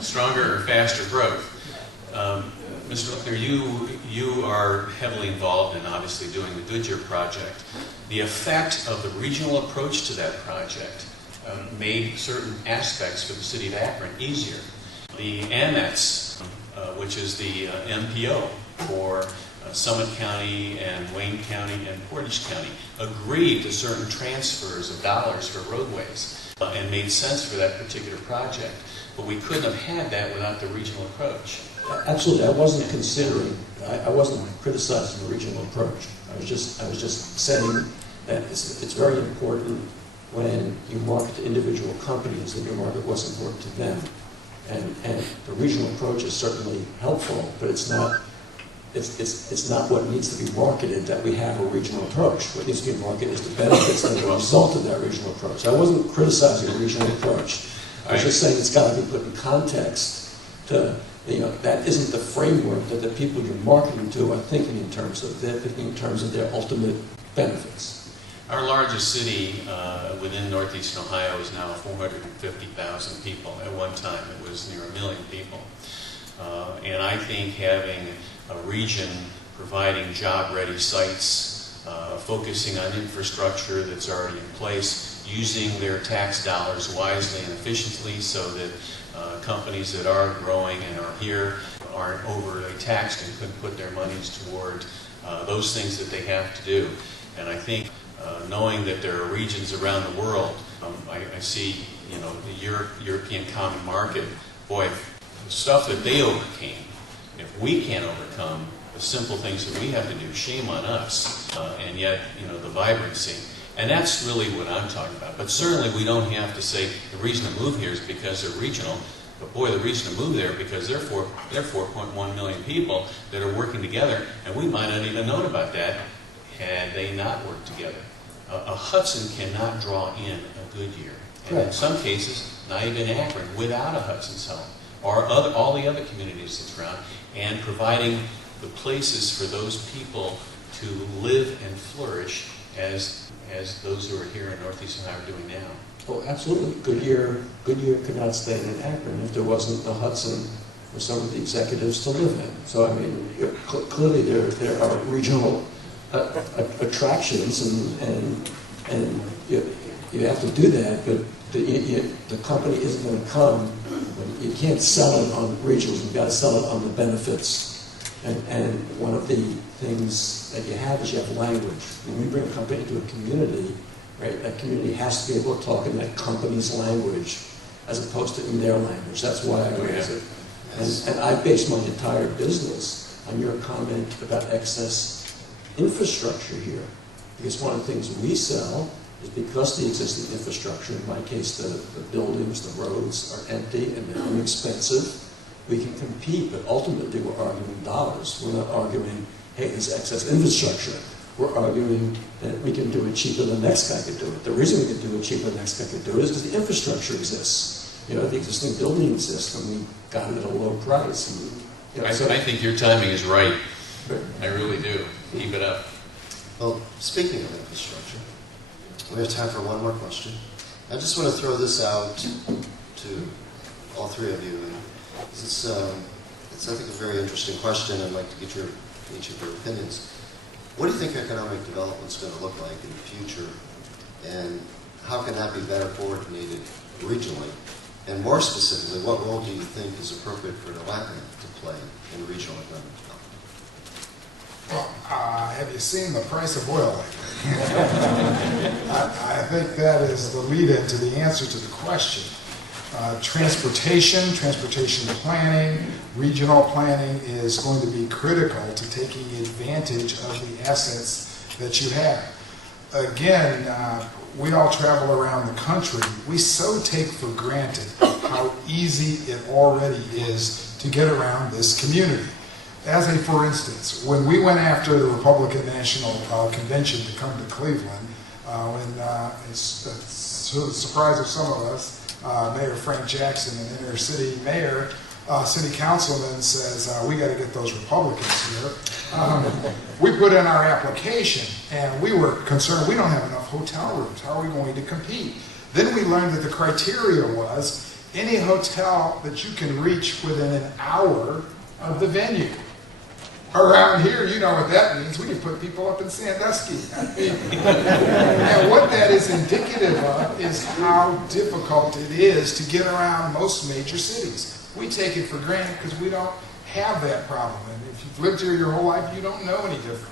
stronger or faster growth. Mr. Litcher, you are heavily involved in obviously doing the Goodyear project. The effect of the regional approach to that project made certain aspects for the city of Akron easier. The Nance, which is the MPO for Summit County and Wayne County and Portage County, agreed to certain transfers of dollars for roadways and made sense for that particular project. But we couldn't have had that without the regional approach. Absolutely, I wasn't considering, I wasn't criticizing the regional approach. I was just saying that it's very important when you market to individual companies that your market was important to them. And the regional approach is certainly helpful, but it's not what needs to be marketed that we have a regional approach. What needs to be marketed is the benefits that are a result of that regional approach. I wasn't criticizing the regional approach. I was just saying it's got to be put in context to, that isn't the framework that the people you're marketing to are thinking in terms of. They're thinking in terms of their ultimate benefits. Our largest city within northeastern Ohio is now 450,000 people. At one time it was near 1 million people. And I think having a region providing job-ready sites, focusing on infrastructure that's already in place, using their tax dollars wisely and efficiently so that companies that are growing and are here aren't overly taxed and couldn't put their monies toward those things that they have to do. And I think knowing that there are regions around the world, I see, the European Common Market, boy, the stuff that they overcame, if we can't overcome the simple things that we have to do, shame on us. And yet, the vibrancy. And that's really what I'm talking about. But certainly we don't have to say the reason to move here is because they're regional. But boy, the reason to move there because they're 4.1 million people that are working together, and we might not even known about that had they not worked together. A Hudson cannot draw in a Goodyear. And in some cases, not even Akron, without a Hudson's help, or all the other communities that surround, and providing the places for those people to live and flourish as those who are here in Northeast Ohio are doing now. Oh, absolutely. Goodyear could not stay in Akron if there wasn't a Hudson for some of the executives to live in. So, I mean, clearly there are regional attractions, and you have to do that, but the company isn't going to come. You can't sell it on regionals. You've got to sell it on the benefits. And one of the things that you have is you have language. When you bring a company into a community, right, that community has to be able to talk in that company's language as opposed to in their language. That's why I raise it. And I base my entire business on your comment about excess infrastructure here. Because one of the things we sell is because the existing infrastructure, in my case the buildings, the roads are empty and they're inexpensive, we can compete, but ultimately we're arguing dollars. We're not arguing, hey, there's excess infrastructure. We're arguing that we can do it cheaper than the next guy could do it. The reason we can do it cheaper than the next guy could do it is because the infrastructure exists. The existing building exists, and we got it at a low price. And, I think your timing is right. I really do. Keep it up. Well, speaking of infrastructure, we have time for one more question. I just want to throw this out to all three of you. It's I think, a very interesting question. I'd like to get each of your opinions. What do you think economic development is going to look like in the future, and how can that be better coordinated regionally? And more specifically, what role do you think is appropriate for NOACA to play in regional economic development? Well, have you seen the price of oil lately? I think that is the lead-in to the answer to the question. Transportation planning, regional planning is going to be critical to taking advantage of the assets that you have. Again, we all travel around the country. We so take for granted how easy it already is to get around this community. As a for instance, when we went after the Republican National Convention to come to Cleveland, it's to the surprise of some of us, Mayor Frank Jackson, an inner city mayor, city councilman says, we got to get those Republicans here. We put in our application and we were concerned we don't have enough hotel rooms. How are we going to compete? Then we learned that the criteria was any hotel that you can reach within an hour of the venue. Around here, you know what that means. We can put people up in Sandusky. And what that is indicative of is how difficult it is to get around most major cities. We take it for granted because we don't have that problem. And if you've lived here your whole life, you don't know any differently.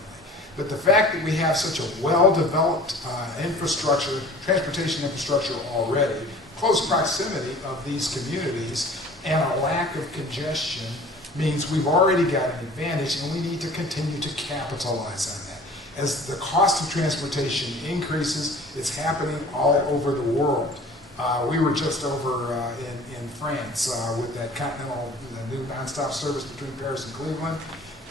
But the fact that we have such a well-developed infrastructure, transportation infrastructure already, close proximity of these communities, and a lack of congestion means we've already got an advantage, and we need to continue to capitalize on that. As the cost of transportation increases, it's happening all over the world. We were just over in France with that continental, the new nonstop service between Paris and Cleveland,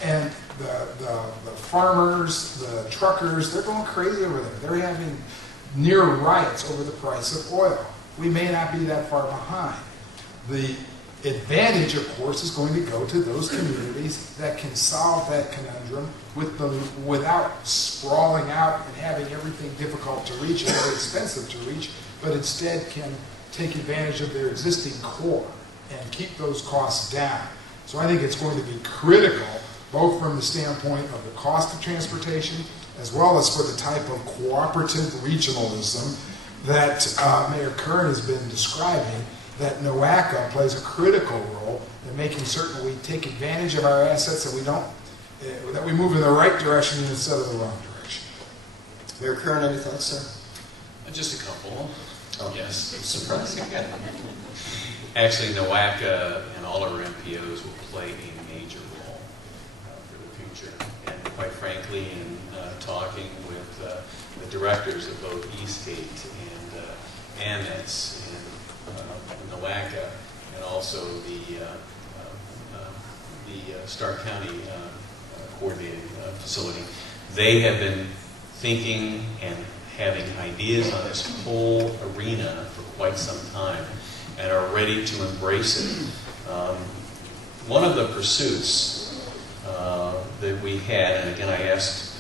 and the farmers, the truckers, they're going crazy over there. They're having near riots over the price of oil. We may not be that far behind. The advantage, of course, is going to go to those communities that can solve that conundrum without sprawling out and having everything difficult to reach and very expensive to reach, but instead can take advantage of their existing core and keep those costs down. So I think it's going to be critical, both from the standpoint of the cost of transportation, as well as for the type of cooperative regionalism that Mayor Currin has been describing, that NOACA plays a critical role in making certain we take advantage of our assets and we don't, that we move in the right direction instead of the wrong direction. Mayor Currin, any thoughts, sir? Just a couple. Oh, Yes. Surprising. Actually, NOACA and all our MPOs will play a major role for the future. And quite frankly, in talking with the directors of both Eastgate and Nance and NOACA, and also the Stark County coordinated facility, they have been thinking and having ideas on this whole arena for quite some time and are ready to embrace it. One of the pursuits that we had, and again I asked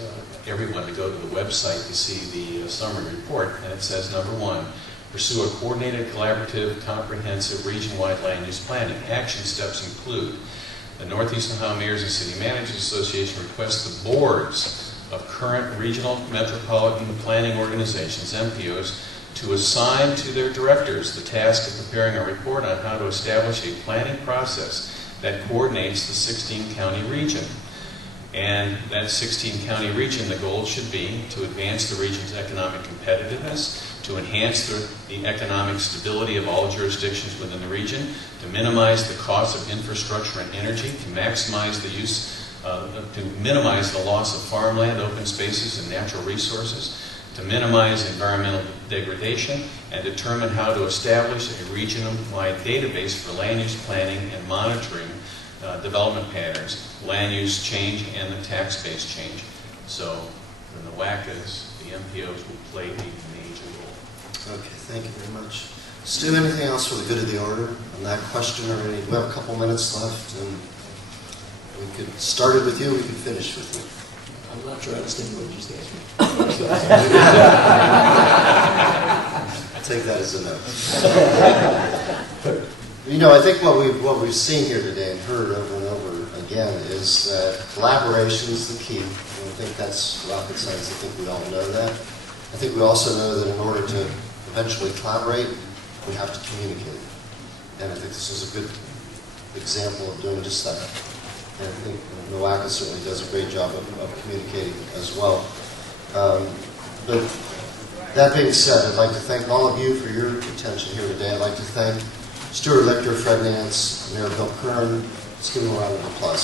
everyone to go to the website to see the summary report, and it says, number one, pursue a coordinated, collaborative, comprehensive, region-wide land use planning. Action steps include the Northeast Ohio Mayors and City Managers Association requests the boards of current regional metropolitan planning organizations, MPOs, to assign to their directors the task of preparing a report on how to establish a planning process that coordinates the 16-county region. And that 16-county region, the goal should be to advance the region's economic competitiveness, to enhance the economic stability of all jurisdictions within the region, to minimize the cost of infrastructure and energy, to maximize the use, to minimize the loss of farmland, open spaces, and natural resources, to minimize environmental degradation, and determine how to establish a region-wide database for land use planning and monitoring development patterns, land use change, and the tax base change. So the NOACAs, the MPOs will play a major role. Okay, thank you very much. Stu, anything else for the good of the order on that question? Or we have a couple minutes left, and we could start it with you, we could finish with you. I'm not sure I understand what you just asked me. I'll take that as a no. You know, I think what we've seen here today and heard over and over again is that collaboration is the key. And I think that's rocket science. I think we all know that. I think we also know that in order to eventually collaborate, we have to communicate. And I think this is a good example of doing just that. And I think NOACA certainly does a great job of communicating as well. But that being said, I'd like to thank all of you for your attention here today. I'd like to thank Stuart, Litcher, Fred Nance, Mayor Bill Currin. Let's give them a round of applause.